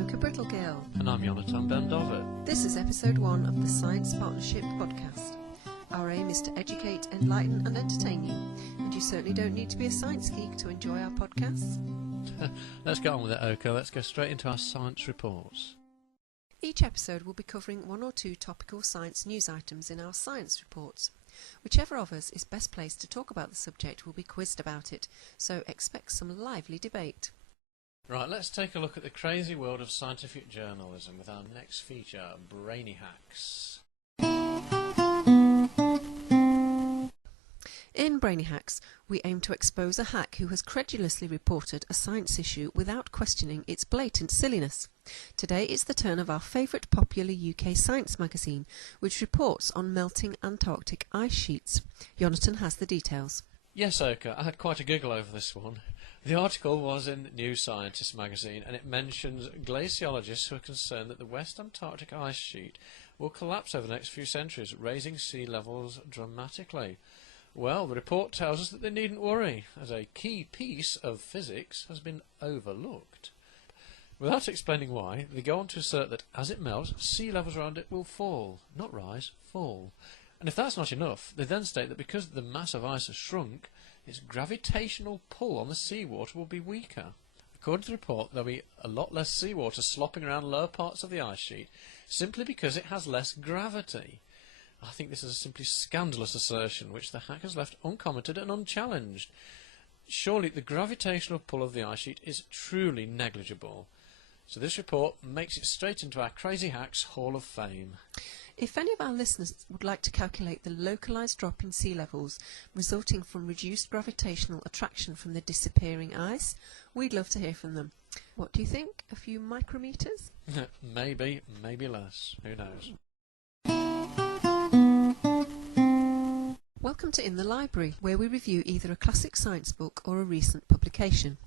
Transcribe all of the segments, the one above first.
Oka Brittlegill. And I'm Jonathan Bendover. This is episode 1 of the Science Partnership podcast. Our aim is to educate, enlighten and entertain you, and you certainly don't need to be a science geek to enjoy our podcasts. Let's get on with it, Oka. Let's go straight into our science reports. Each episode will be covering one or two topical science news items in our science reports. Whichever of us is best placed to talk about the subject will be quizzed about it, so expect some lively debate. Right, let's take a look at the crazy world of scientific journalism with our next feature, Brainy Hacks. In Brainy Hacks, we aim to expose a hack who has credulously reported a science issue without questioning its blatant silliness. Today it's the turn of our favourite popular UK science magazine, which reports on melting Antarctic ice sheets. Jonathan has the details. Yes, Oka, I had quite a giggle over this one. The article was in New Scientist magazine, and it mentions glaciologists who are concerned that the West Antarctic ice sheet will collapse over the next few centuries, raising sea levels dramatically. Well, the report tells us that they needn't worry, as a key piece of physics has been overlooked. Without explaining why, they go on to assert that as it melts, sea levels around it will fall, not rise, fall. And if that's not enough, they then state that because the mass of ice has shrunk, its gravitational pull on the seawater will be weaker. According to the report, there'll be a lot less seawater slopping around lower parts of the ice sheet, simply because it has less gravity. I think this is a simply scandalous assertion, which the hackers left uncommented and unchallenged. Surely the gravitational pull of the ice sheet is truly negligible. So this report makes it straight into our Crazy Hacks Hall of Fame. If any of our listeners would like to calculate the localised drop in sea levels resulting from reduced gravitational attraction from the disappearing ice, we'd love to hear from them. What do you think? A few micrometers? Maybe less. Who knows? Welcome to In the Library, where we review either a classic science book or a recent publication.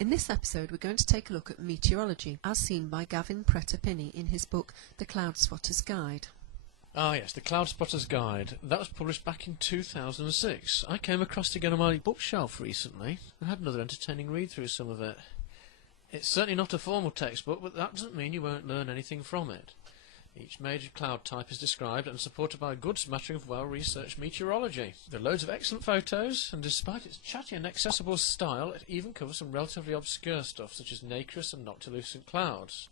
In this episode we're going to take a look at meteorology, as seen by Gavin Preta-Pinney in his book The Cloudspotters Guide. Ah yes, The Cloudspotters Guide. That was published back in 2006. I came across it again on my bookshelf recently and had another entertaining read through some of it. It's certainly not a formal textbook, but that doesn't mean you won't learn anything from it. Each major cloud type is described and supported by a good smattering of well-researched meteorology. There are loads of excellent photos, and despite its chatty and accessible style, it even covers some relatively obscure stuff such as nacreous and noctilucent clouds.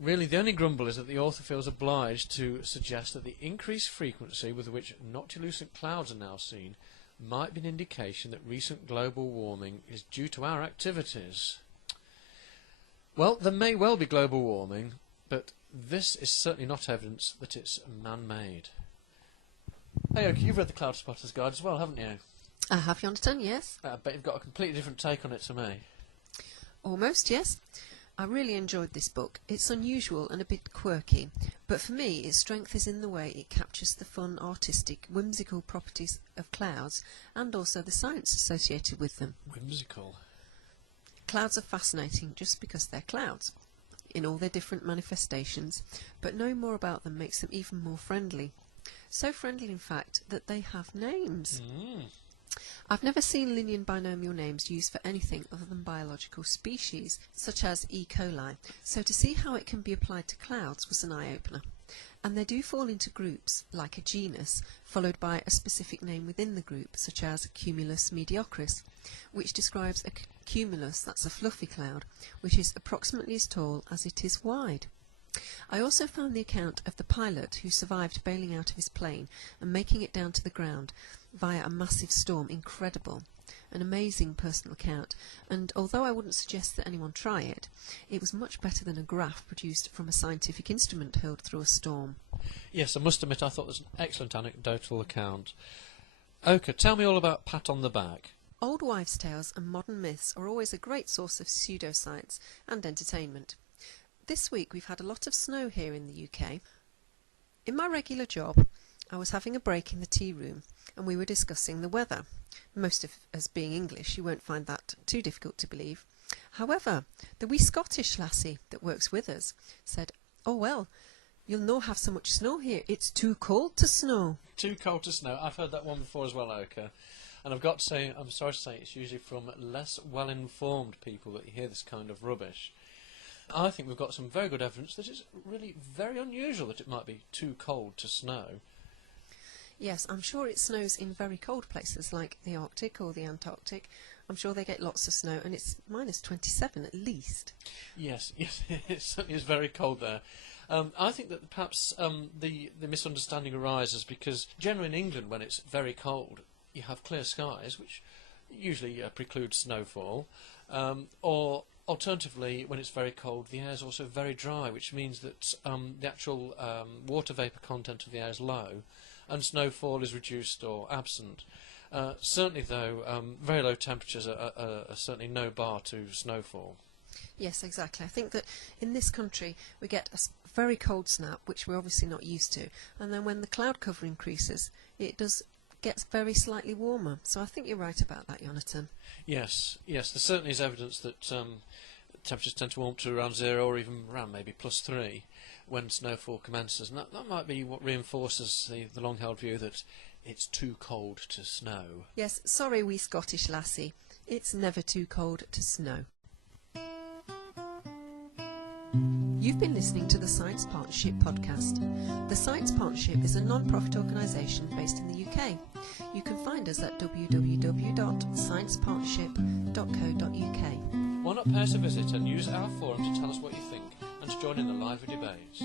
Really, the only grumble is that the author feels obliged to suggest that the increased frequency with which noctilucent clouds are now seen might be an indication that recent global warming is due to our activities. Well, there may well be global warming, but this is certainly not evidence that it's man-made. Hey, Oki, you've read the Cloudspotters Guide as well, haven't you? I have, Jonathan, yes. I bet you've got a completely different take on it to me. Almost, yes. I really enjoyed this book. It's unusual and a bit quirky, but for me its strength is in the way it captures the fun, artistic, whimsical properties of clouds and also the science associated with them. Whimsical? Clouds are fascinating just because they're clouds, in all their different manifestations, but knowing more about them makes them even more friendly. So friendly, in fact, that they have names. I've never seen linear and binomial names used for anything other than biological species, such as E. coli, so to see how it can be applied to clouds was an eye-opener. And they do fall into groups, like a genus, followed by a specific name within the group, such as Cumulus mediocris, which describes a cumulus, that's a fluffy cloud, which is approximately as tall as it is wide. I also found the account of the pilot who survived bailing out of his plane and making it down to the ground via a massive storm incredible. An amazing personal account, and although I wouldn't suggest that anyone try it, it was much better than a graph produced from a scientific instrument hurled through a storm. Yes, I must admit I thought it was an excellent anecdotal account. Oka, tell me all about Pat on the Back. Old wives' tales and modern myths are always a great source of pseudoscience and entertainment. This week we've had a lot of snow here in the UK. In my regular job, I was having a break in the tea room and we were discussing the weather. Most of us being English, you won't find that too difficult to believe. However, the wee Scottish lassie that works with us said, "Oh well, you'll no have so much snow here, it's too cold to snow." Too cold to snow. I've heard that one before as well, Oka. And I've got to say, I'm sorry to say, it's usually from less well-informed people that you hear this kind of rubbish. I think we've got some very good evidence that it's really very unusual that it might be too cold to snow. Yes, I'm sure it snows in very cold places like the Arctic or the Antarctic. I'm sure they get lots of snow, and it's minus 27 at least. Yes, it certainly is very cold there. I think that perhaps the misunderstanding arises because generally in England, when it's very cold, you have clear skies, which usually preclude snowfall, or alternatively, when it's very cold, the air is also very dry, which means that the actual water vapour content of the air is low, and snowfall is reduced or absent. Certainly, though, very low temperatures are certainly no bar to snowfall. Yes, exactly. I think that in this country we get a very cold snap, which we're obviously not used to, and then when the cloud cover increases, it does gets very slightly warmer. So I think you're right about that, Jonathan. Yes, there certainly is evidence that temperatures tend to warm to around 0 or even around maybe +3 when snowfall commences, and that might be what reinforces the long-held view that it's too cold to snow. Yes, sorry wee Scottish lassie, it's never too cold to snow. You've been listening to the Science Partnership podcast. The Science Partnership is a non-profit organisation based in the UK. You can find us at www.sciencepartnership.co.uk. Why not pay us a visit and use our forum to tell us what you think and to join in the lively debates?